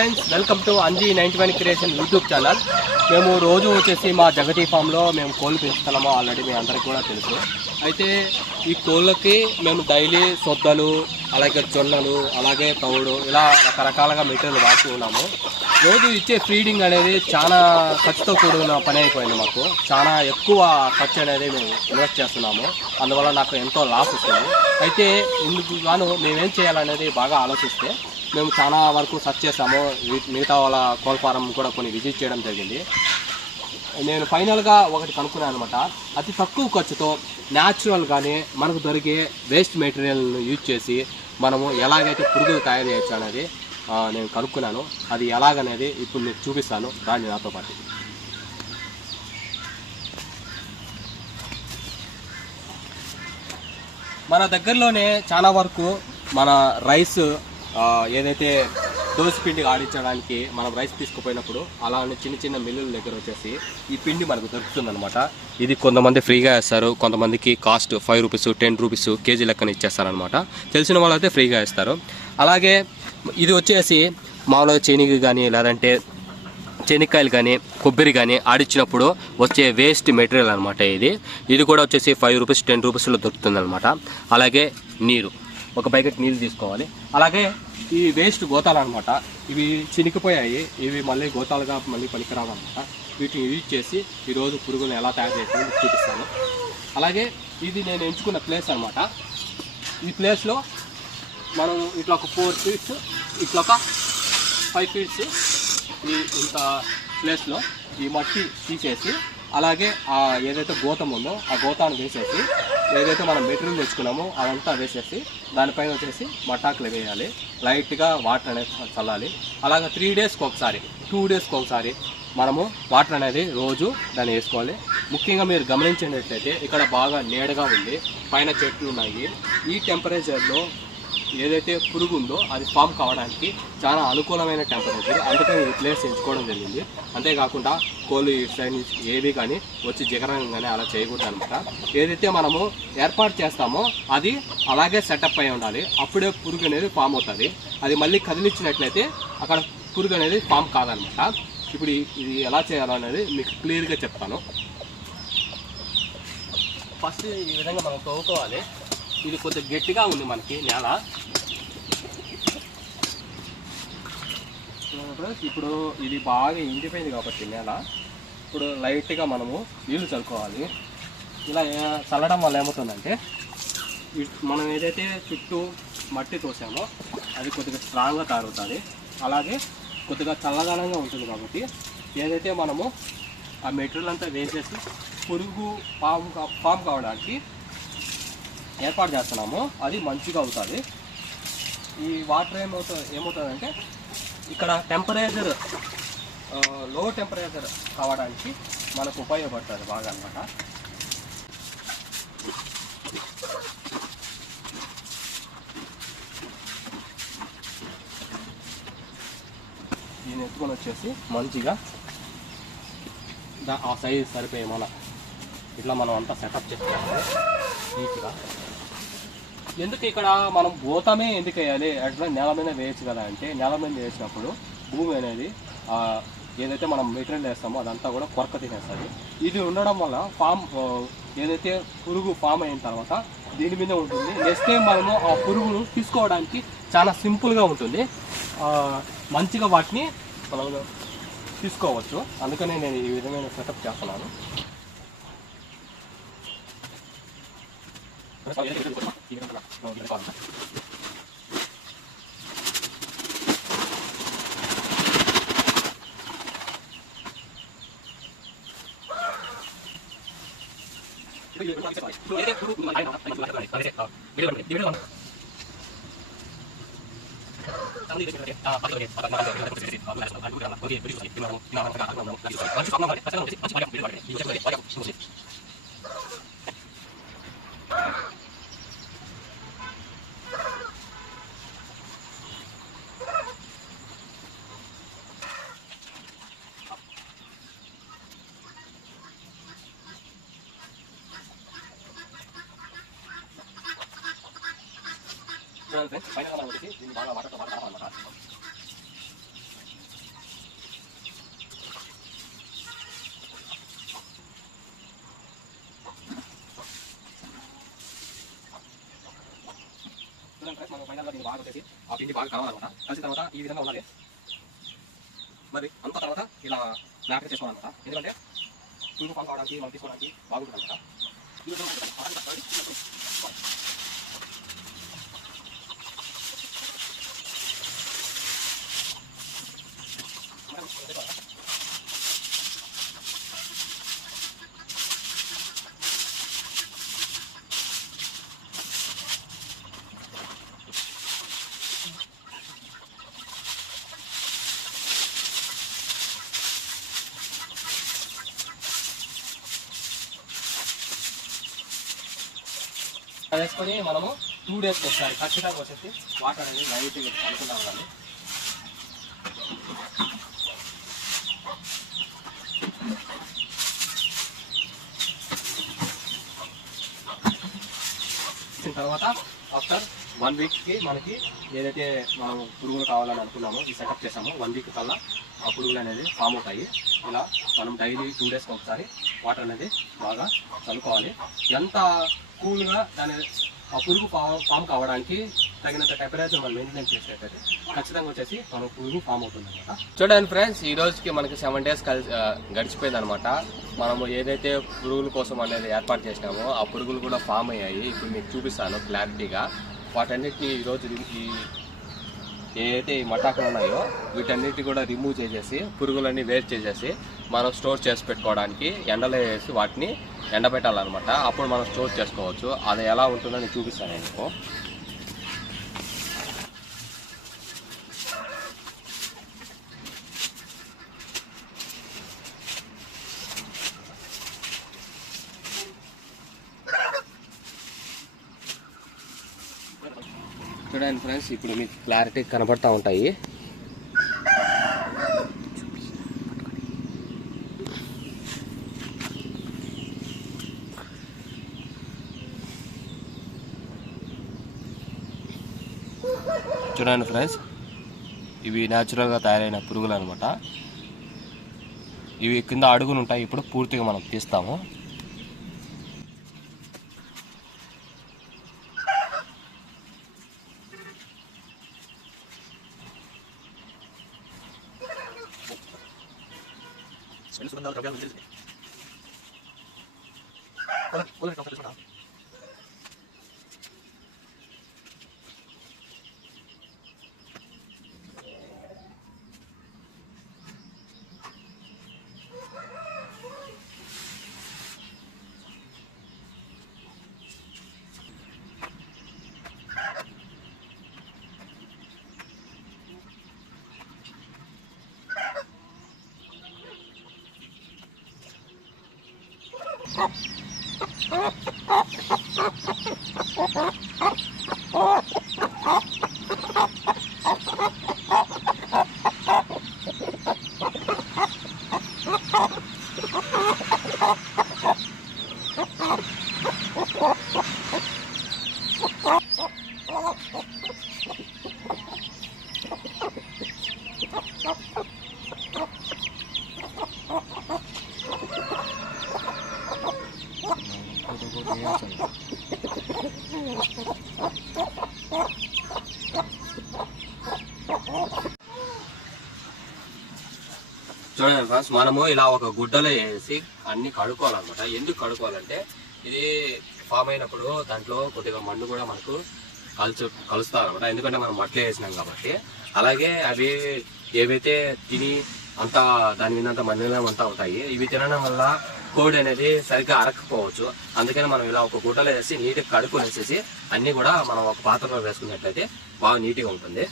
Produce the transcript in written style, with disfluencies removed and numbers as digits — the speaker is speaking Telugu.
Friends, welcome to Anji 91 creation YouTube channel. మేము రోజు వచ్చేసి మా జగతి ఫామ్లో మేము కోళ్ళు పెంచుతున్నామో ఆల్రెడీ మీ అందరికీ కూడా తెలుసు. అయితే ఈ కోళ్ళకి మేము డైలీ సొద్దలు, అలాగే జొన్నలు, అలాగే తవుడు, ఇలా రకరకాలుగా మెటీరియల్ వాడుతూ ఉన్నాము. రోజు ఇచ్చే ఫీడింగ్ అనేది చాలా ఖర్చుతో కూడిన పని అయిపోయింది. మాకు చాలా ఎక్కువ ఖర్చు అనేది మేము ఇన్వెస్ట్ చేస్తున్నాము. అందువల్ల నాకు ఎంతో లాస్ వస్తుంది. అయితే ఇందుకు గాను మేమేం చేయాలనేది బాగా ఆలోచిస్తే మేము చాలా వరకు సెర్చ్ చేసాము. మిగతా వాళ్ళ కోళ్ళ ఫారం కూడా కొన్ని విజిట్ చేయడం జరిగింది. నేను ఫైనల్గా ఒకటి కనుక్కున్నాను అనమాట. అతి తక్కువ ఖర్చుతో న్యాచురల్గానే మనకు దొరికే వేస్ట్ మెటీరియల్ను యూజ్ చేసి మనము ఎలాగైతే పురుగులు తయారు చేయొచ్చు అనేది నేను కనుక్కున్నాను. అది ఎలాగనేది ఇప్పుడు నేను చూపిస్తాను. దాన్ని నాతో పాటు మన దగ్గరలోనే చాలా వరకు మన రైస్ ఏదైతే దోసపిండి ఆడించడానికి మనం రైస్ తీసుకుపోయినప్పుడు అలానే చిన్న చిన్న మిల్లుల దగ్గర వచ్చేసి ఈ పిండి మనకు దొరుకుతుందనమాట. ఇది కొంతమంది ఫ్రీగా వేస్తారు, కొంతమందికి కాస్ట్ 5 రూపీస్ 10 రూపీస్ కేజీ లెక్కన ఇచ్చేస్తారనమాట. తెలిసిన వాళ్ళైతే ఫ్రీగా ఇస్తారు. అలాగే ఇది వచ్చేసి మామూలుగా శనగ కానీ లేదంటే శనక్కాయలు కానీ కొబ్బరి కానీ ఆడించినప్పుడు వచ్చే వేస్ట్ మెటీరియల్ అనమాట. ఇది కూడా వచ్చేసి 5 రూపీస్ 10 రూపీస్లో దొరుకుతుందనమాట. అలాగే నీరు, ఒక బకెట్ నీళ్ళు తీసుకోవాలి. అలాగే ఈ వేస్ట్ గోతాలు అనమాట. ఇవి చినికిపోయాయి, ఇవి మళ్ళీ గోతాలుగా మళ్ళీ పనికిరావన్నమాట. వీటిని యూజ్ చేసి ఈరోజు పురుగులను ఎలా తయారు చేయాలో చూపిస్తాను. అలాగే ఇది నేను ఎంచుకున్న ప్లేస్ అనమాట. ఈ ప్లేస్లో మనం ఇట్లా ఒక 4 ఫీట్స్, ఇట్లా ఒక 5 ఫీట్స్ ఇంత ప్లేస్లో ఈ మట్టి తీసేసి, అలాగే ఏదైతే గోతం ఉందో ఆ గోతాన్ని వేసేసి, ఏదైతే మనం మెటీరియల్ తెచ్చుకున్నామో అదంతా వేసేసి దానిపైన వచ్చేసి మట్టాకులు వేయాలి. లైట్గా వాటర్ అనేది చల్లాలి. అలాగే 3 డేస్కి ఒకసారి 2 డేస్కి ఒకసారి మనము వాటర్ అనేది రోజు దాన్ని వేసుకోవాలి. ముఖ్యంగా మీరు గమనించినట్లయితే ఇక్కడ బాగా నీడగా ఉంది, పైన చెట్లు ఉన్నాయి. ఈ టెంపరేచర్లో ఏదైతే పురుగు ఉందో అది ఫామ్ కావడానికి చాలా అనుకూలమైన టెంపరేచర్. అందుకని ఈ ప్లేస్ ఎంచుకోవడం జరిగింది. అంతేకాకుండా కోళ్ళు ఈ సైడ్ నుంచి ఏవి కానీ వచ్చి జిగరం కానీ అలా చేయకూడదు అనమాట. ఏదైతే మనము ఏర్పాటు చేస్తామో అది అలాగే సెటప్ అయి ఉండాలి. అప్పుడే పురుగు అనేది ఫామ్ అవుతుంది. అది మళ్ళీ కదిలించినట్లయితే అక్కడ పురుగు అనేది ఫామ్ కాదనమాట. ఇప్పుడు ఇది ఎలా చేయాలనేది మీకు క్లియర్గా చెప్తాను. ఫస్ట్ ఈ విధంగా మనం తవ్వుకోవాలి. ఇది కొద్దిగా గట్టిగా ఉంది మనకి నేల. ఇప్పుడు ఇది బాగా ఎండిపోయింది కాబట్టి నేల, ఇప్పుడు లైట్గా మనము నీళ్లు చల్లుకోవాలి. ఇలా చల్లడం వల్ల ఏమవుతుందంటే మనం ఏదైతే చుట్టూ మట్టి తోసామో అది కొద్దిగా స్ట్రాంగ్గా తయారవుతుంది. అలాగే కొద్దిగా చల్లదనంగా ఉంటుంది కాబట్టి ఏదైతే మనము ఆ మెటీరియల్ అంతా వేసేసి పురుగు ఫామ్ కావడానికి ఏర్పాటు చేస్తున్నామో అది మంచిగా అవుతుంది. ఈ వాటర్ ఏమవుతుందంటే ఇక్కడ టెంపరేచర్ లో టెంపరేచర్ కావడానికి మనకు ఉపయోగపడుతుంది బాగా అన్నమాట. దీన్ని ఎత్తుకొని వచ్చేసి మంచిగా ఆ సైజు సరిపోయే ఇట్లా మనం అంతా సెటప్ చేసుకోవాలి నీట్గా. ఎందుకు ఇక్కడ మనం గోతమే ఎందుకు వేయాలి, అట్లా నేల మీద వేయచ్చు కదా అంటే, నేల మీద వేసినప్పుడు భూమి అనేది ఏదైతే మనం మెటీరియల్ వేస్తామో అదంతా కూడా కొరక తినేస్తుంది. ఇది ఉండడం వల్ల ఫామ్ ఏదైతే పురుగు ఫామ్ అయిన తర్వాత దీని మీద ఉంటుంది. నెక్స్ట్ టైం మనము ఆ పురుగును తీసుకోవడానికి చాలా సింపుల్గా ఉంటుంది. మంచిగా వాటిని మనం తీసుకోవచ్చు. అందుకనే నేను ఈ విధమైన సెటప్ చేస్తున్నాను. ఫ్రెండ్స్, ఫైనల్గా మనం వచ్చేసి దీన్ని బాగా వాటర్తో వాటర్ అనమాట. బాగా వచ్చేసి ఆ పిండి బాగా కావాలన్నమాట. కలిసిన తర్వాత ఈ విధంగా ఉండాలి. మరి అంత తర్వాత ఇలా ఫ్లాట్గా చేసుకోవాలన్నమాట. ఎందుకంటే పురుగు ఫామ్ కావడానికి మనం తీసుకోవడానికి బాగుంటుంది అనమాట. వేసుకొని మనము 2 డేస్కి ఒకసారి ఖచ్చితంగా వచ్చేసి వాటర్ అనేది లైట్గా కలుపుకుంటూ ఉండాలి. తర్వాత ఆఫ్టర్ 1 వీక్కి మనకి ఏదైతే మనం పురుగులు కావాలని అనుకున్నామో ఈ సెటప్ చేసామో 1 వీక్ కల్లా ఆ పురుగులు అనేది ఫామ్ అవుతాయి. ఇలా మనం డైలీ 2 డేస్కి ఒకసారి వాటర్ అనేది బాగా చల్లుకోవాలి. ఎంత కూల్గా దాని ఆ పురుగు ఫామ్ కావడానికి తగినంత టెంపరేచర్ మనం మెయింటైన్ చేసేటైతే ఖచ్చితంగా వచ్చేసి మన పురుగు ఫామ్ అవుతుంది అనమాట. చూడండి ఫ్రెండ్స్, ఈ రోజుకి మనకి 7 డేస్ గడిచిపోయింది అనమాట. మనము ఏదైతే పురుగుల కోసం అనేది ఏర్పాటు చేసినామో ఆ పురుగులు కూడా ఫామ్ అయ్యాయి. ఇప్పుడు మీకు చూపిస్తాను క్లారిటీగా. వాటన్నిటిని ఈరోజు ఏదైతే ఈ మటాకులు ఉన్నాయో వీటన్నిటి కూడా రిమూవ్ చేసేసి పురుగులన్నీ వేస్ట్ చేసేసి మనం స్టోర్ చేసి పెట్టుకోవడానికి ఎండలో వేసి వాటిని ఎండబెట్టాలన్నమాట. అప్పుడు మనం స్టోర్ చేసుకోవచ్చు. అది ఎలా ఉంటుందో నేను చూపిస్తాను మీకు. చూడండి ఫ్రెండ్స్, ఇప్పుడు మీకు క్లారిటీ కనబడతా ఉంటాయి. చూడండి ఫ్రెండ్స్, ఇవి న్యాచురల్గా తయారైన పురుగులు అనమాట. ఇవి కింద అడుగులు ఉంటాయి. ఇప్పుడు పూర్తిగా మనం తీస్తాము. చూడండి ఫ్రెండ్స్, మనము ఇలా ఒక గుడ్డలో వేసి అన్ని కడుక్కోవాలన్నమాట. ఎందుకు కడుక్కోవాలంటే ఇది ఫామ్ అయినప్పుడు దాంట్లో కొద్దిగా మన్ను కూడా మనకు కలుస్తాం అనమాట. ఎందుకంటే మనం మట్టిలో వేసినాం కాబట్టి. అలాగే అవి ఏవైతే తిని అంతా దాని మీద అంతా మన్నులం అంతా ఉంటాయి. ఇవి తినడం వల్ల కోడి అనేది సరిగ్గా అరకపోవచ్చు. అందుకని మనం ఇలా ఒక గుడ్డలో వేసి నీట్గా కడుక్కునేసేసి అన్ని కూడా మనం ఒక పాత్రలో వేసుకున్నట్లయితే బాగా నీట్గా ఉంటుంది.